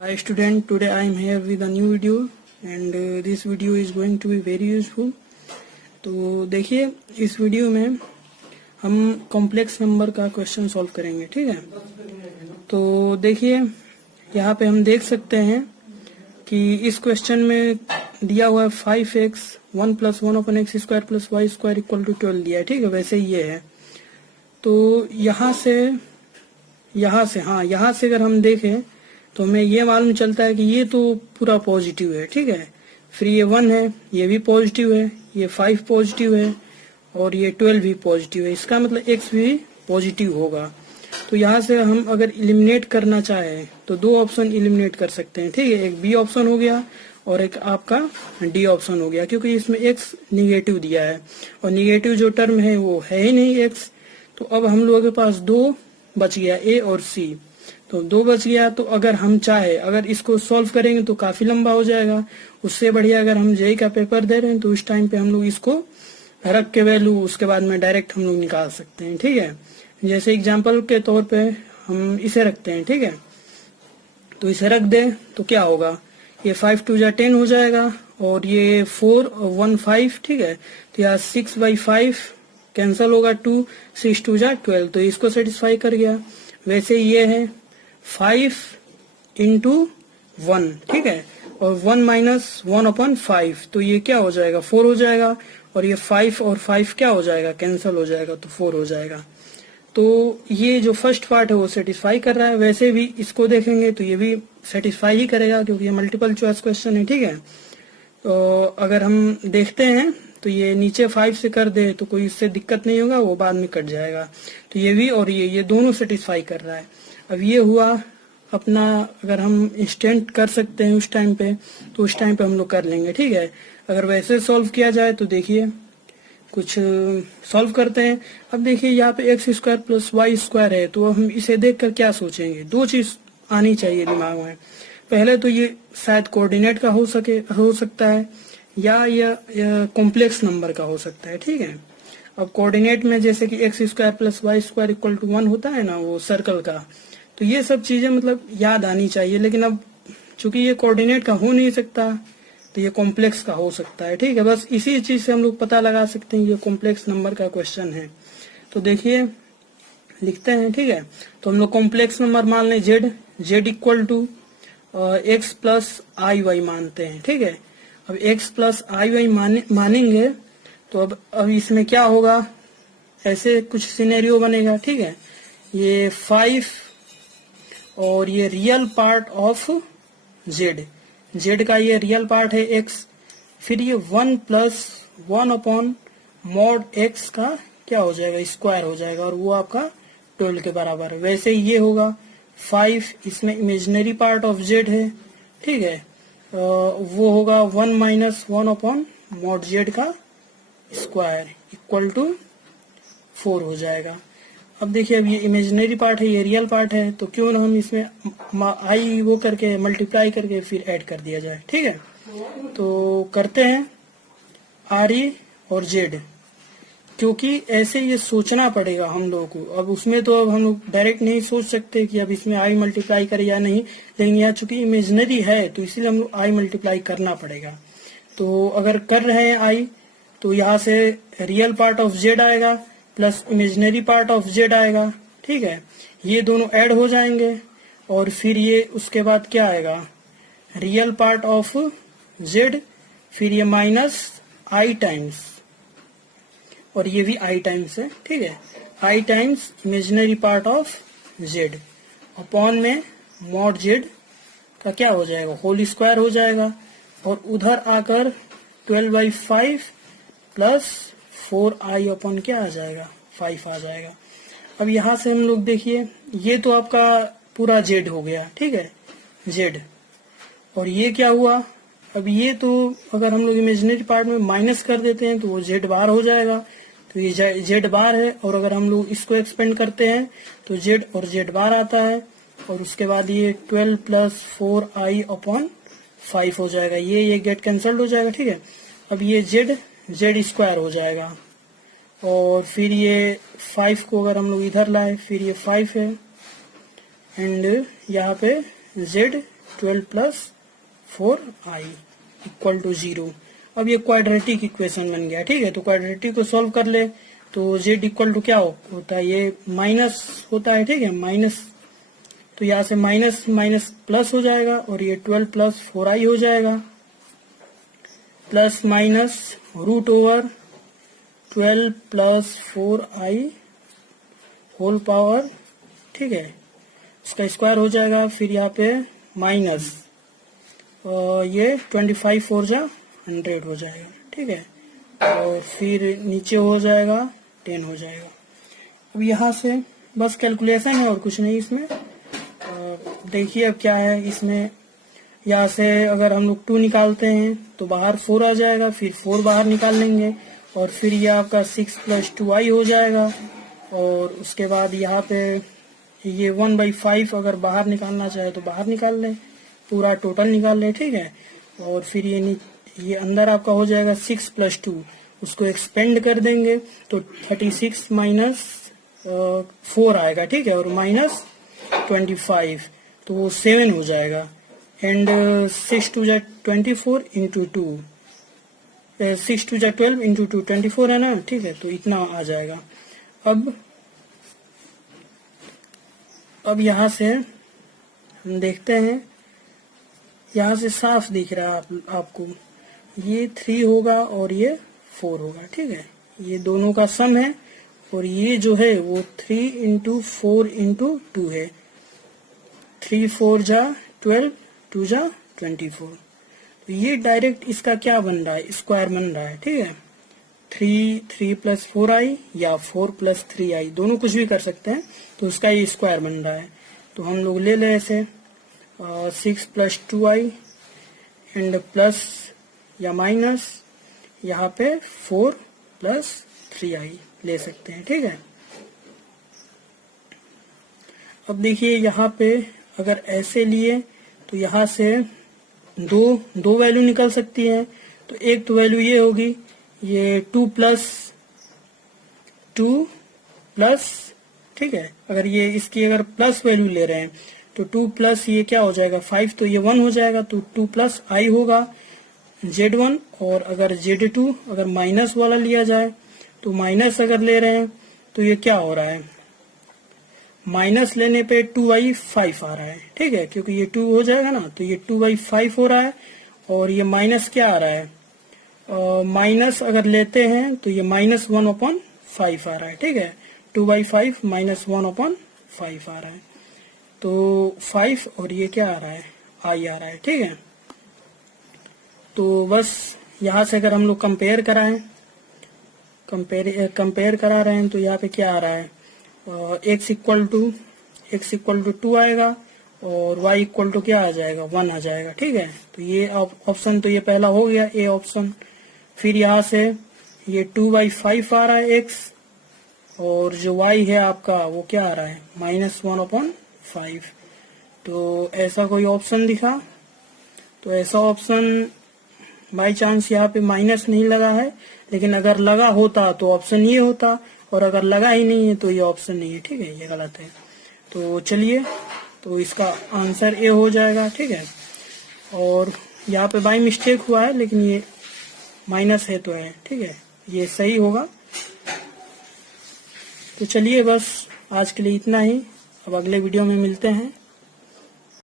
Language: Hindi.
Hi student, today I am here with a new video and this video is going to be very useful. तो देखिए इस वीडियो में हम कॉम्प्लेक्स नंबर का क्वेश्चन सॉल्व करेंगे, ठीक है। तो देखिए यहाँ पे हम देख सकते हैं कि इस क्वेश्चन में दिया हुआ है 5x 1 + 1/x² + y² = 12 दिया है, ठीक है। वैसे ये है तो यहाँ से अगर हम देखें तो हमें ये मालूम चलता है कि ये तो पूरा पॉजिटिव है, ठीक है। फिर ये 1 है, ये भी पॉजिटिव है, ये 5 पॉजिटिव है और ये 12 भी पॉजिटिव है। इसका मतलब x भी पॉजिटिव होगा। तो यहाँ से हम अगर इलिमिनेट करना चाहें तो दो ऑप्शन इलिमिनेट कर सकते हैं, ठीक है। एक बी ऑप्शन हो गया और एक आपका डी ऑप्शन हो गया, क्योंकि इसमें x निगेटिव दिया है और निगेटिव जो टर्म है वो है ही नहीं x। तो अब हम लोगों के पास दो बच गया, ए और सी। तो दो बच गया। तो अगर हम चाहे अगर इसको सॉल्व करेंगे तो काफी लंबा हो जाएगा। उससे बढ़िया अगर हम जेई का पेपर दे रहे हैं तो उस टाइम पे हम लोग इसको रख के वैल्यू उसके बाद में डायरेक्ट हम लोग निकाल सकते हैं, ठीक है। जैसे एग्जांपल के तौर पे हम इसे रखते हैं, ठीक है। तो इसे रख दे तो क्या होगा, ये 5 × 2 = 10 हो जाएगा और ये 4 और 1 5, ठीक है। तो यहाँ 6/5 कैंसल होगा, 2 6 × 2 = 12, तो इसको सेटिस्फाई कर गया। वैसे ये है 5 × 1, ठीक है, और 1 - 1/5, तो ये क्या हो जाएगा 4 हो जाएगा और ये 5 और 5 क्या हो जाएगा कैंसल हो जाएगा, तो 4 हो जाएगा। तो ये जो फर्स्ट पार्ट है वो सेटिस्फाई कर रहा है। वैसे भी इसको देखेंगे तो ये भी सेटिस्फाई ही करेगा क्योंकि ये मल्टीपल चॉइस क्वेश्चन है, ठीक है। तो अगर हम देखते हैं तो ये नीचे 5 से कर दे तो कोई इससे दिक्कत नहीं होगा, वो बाद में कट जाएगा। तो ये भी और ये दोनों सेटिस्फाई कर रहा है। अब ये हुआ अपना, अगर हम इंस्टेंट कर सकते हैं उस टाइम पे तो उस टाइम पे हम लोग कर लेंगे, ठीक है। अगर वैसे सॉल्व किया जाए तो देखिए कुछ सॉल्व करते हैं। अब देखिए यहाँ पे x² + y² है, तो हम इसे देखकर क्या सोचेंगे, दो चीज आनी चाहिए दिमाग में। पहले तो ये शायद कोऑर्डिनेट का हो सकता है या कॉम्प्लेक्स नंबर का हो सकता है, ठीक है। अब कोऑर्डिनेट में जैसे कि x² + y² = 1 होता है ना, वो सर्कल का, तो ये सब चीजें मतलब याद आनी चाहिए। लेकिन अब चूंकि ये कोऑर्डिनेट का हो नहीं सकता तो ये कॉम्प्लेक्स का हो सकता है, ठीक है। बस इसी चीज से हम लोग पता लगा सकते हैं ये कॉम्प्लेक्स नंबर का क्वेश्चन है। तो देखिए लिखते हैं, ठीक है। तो हम लोग कॉम्प्लेक्स नंबर मान लें z = x + iy मानते हैं, ठीक है। अब x + iy मानेंगे तो अब इसमें क्या होगा, ऐसे कुछ सिनेरियो बनेगा, ठीक है। ये 5 और ये रियल पार्ट ऑफ z का ये रियल पार्ट है x, फिर ये 1 + 1/mod x का क्या हो जाएगा स्क्वायर हो जाएगा और वो आपका 12 के बराबर है। वैसे ये होगा 5, इसमें इमेजिनरी पार्ट ऑफ z है, ठीक है। वो होगा 1 - 1/mod z का स्क्वायर = 4 हो जाएगा। अब देखिए अब ये इमेजिनरी पार्ट है, ये रियल पार्ट है, तो क्यों ना हम इसमें आई वो करके मल्टीप्लाई करके फिर ऐड कर दिया जाए, ठीक है। तो करते हैं RE और Z, क्योंकि ऐसे ये सोचना पड़ेगा हम लोगों को। अब उसमें तो अब हम लोग डायरेक्ट नहीं सोच सकते कि अब इसमें आई मल्टीप्लाई करे या नहीं, लेकिन यहाँ चूंकि इमेजिनरी है तो इसीलिए हम लोग आई मल्टीप्लाई करना पड़ेगा। तो अगर कर रहे हैं आई तो यहाँ से रियल पार्ट ऑफ z आएगा plus imaginary part of z आएगा, ठीक है। ये दोनों ऐड हो जाएंगे और फिर ये उसके बाद क्या आएगा, रियल पार्ट ऑफ z, फिर ये माइनस i टाइम्स, और ये भी i टाइम्स है, ठीक है। i times imaginary part of z upon में mod z का क्या हो जाएगा होल स्क्वायर हो जाएगा, और उधर आकर 12/5 प्लस 4i अपॉन क्या आ जाएगा 5 आ जाएगा। अब यहाँ से हम लोग देखिए ये तो आपका पूरा z हो गया, ठीक है, z। और ये क्या हुआ, अब ये तो अगर हम लोग इमेजिनरी पार्ट में माइनस कर देते हैं तो वो z बार हो जाएगा, तो ये z बार है। और अगर हम लोग इसको एक्सपेंड करते हैं तो z और z बार आता है, और उसके बाद ये 12 + 4i अपॉन 5 हो जाएगा। ये गेट कैंसल्ड हो जाएगा, ठीक है। अब ये z स्क्वायर हो जाएगा, और फिर ये 5 को अगर हम लोग इधर लाए फिर ये 5 है, एंड यहाँ पे z 12 plus 4i equal to 0। अब ये क्वाड्रेटिक इक्वेशन बन गया, ठीक है। तो क्वाड्रेटिक को सॉल्व कर ले तो z इक्वल टू क्या होता है, ये माइनस होता है, ठीक है, माइनस। तो यहाँ से माइनस माइनस प्लस हो जाएगा और ये 12 प्लस 4i हो जाएगा, plus minus root over 12 plus 4i whole power, ठीक है, इसका स्क्वायर हो जाएगा। फिर यहाँ पे माइनस ये 25 4 जा 100 हो जाएगा, ठीक है, और फिर नीचे हो जाएगा 10 हो जाएगा। अब यहाँ से बस कैलकुलेशन है और कुछ नहीं इसमें। देखिए अब क्या है इसमें, यहाँ से अगर हम लोग 2 निकालते हैं तो बाहर 4 आ जाएगा, फिर 4 बाहर निकाल लेंगे और फिर ये आपका 6 प्लस 2i हो जाएगा। और उसके बाद यहाँ पे ये 1/5 अगर बाहर निकालना चाहे तो बाहर निकाल लें, पूरा टोटल निकाल लें, ठीक है। और फिर ये अंदर आपका हो जाएगा 6 प्लस 2, उसको एक्सपेंड कर देंगे तो 36 माइनस 4 आएगा, ठीक है, और माइनस 25 तो वो 7 हो जाएगा। एंड 6 2 जा 24 इंटू 2, 6 2 जा 12 इंटू 2 24 है ना, ठीक है, तो इतना आ जाएगा। अब यहाँ से हम देखते हैं, यहाँ से साफ दिख रहा है आपको, ये 3 होगा और ये 4 होगा, ठीक है, ये दोनों का सम है। और ये जो है वो 3 इंटू 4 इंटू 2 है, 3 4 जा 12, 2 जा 24। तो ये डायरेक्ट इसका क्या बन रहा है, स्क्वायर बन रहा है, ठीक है। 3 प्लस 4i या 4 प्लस 3i, दोनों कुछ भी कर सकते हैं, तो उसका ये स्क्वायर बन रहा है। तो हम लोग ले ले ऐसे 6 प्लस 2i एंड प्लस या माइनस यहाँ पे 4 प्लस 3i ले सकते हैं, ठीक है। अब देखिए यहाँ पे अगर ऐसे लिए तो यहाँ से दो वैल्यू निकल सकती है। तो एक तो वैल्यू ये होगी, ये 2 प्लस, ठीक है, अगर ये इसकी अगर प्लस वैल्यू ले रहे हैं तो 2 प्लस ये क्या हो जाएगा 5, तो ये 1 हो जाएगा, तो 2 प्लस i होगा z1। और अगर z2 अगर माइनस वाला लिया जाए तो माइनस अगर ले रहे हैं तो ये क्या हो रहा है, माइनस लेने पे 2i 5 आ रहा है, ठीक है, क्योंकि ये 2 हो जाएगा ना, तो ये 2i 5 हो रहा है। और ये माइनस क्या आ रहा है, माइनस अगर लेते हैं तो ये माइनस 1/5 आ रहा है, ठीक है, 2/5 माइनस 1/5 आ रहा है। तो 5 और ये क्या आ रहा है, i आ रहा है, ठीक है। तो बस यहाँ से अगर हम लोग कंपेयर करा रहे हैं तो यहाँ पे क्या आ रहा है, x इक्वल टू 2 आएगा और y इक्वल टू क्या आ जाएगा 1 आ जाएगा, ठीक है। तो ये ऑप्शन तो ये पहला हो गया, ए ऑप्शन। फिर यहाँ से ये 2/5 आ रहा है x, और जो y है आपका वो क्या आ रहा है माइनस 1/5। तो ऐसा कोई ऑप्शन दिखा, तो ऐसा ऑप्शन बाई चांस यहाँ पे माइनस नहीं लगा है, लेकिन अगर लगा होता तो ऑप्शन ये होता, और अगर लगा ही नहीं है तो ये ऑप्शन नहीं है, ठीक है, ये गलत है। तो चलिए, तो इसका आंसर ए हो जाएगा, ठीक है। और यहाँ पे बाई मिस्टेक हुआ है, लेकिन ये माइनस है तो है, ठीक है, ये सही होगा। तो चलिए बस आज के लिए इतना ही, अब अगले वीडियो में मिलते हैं।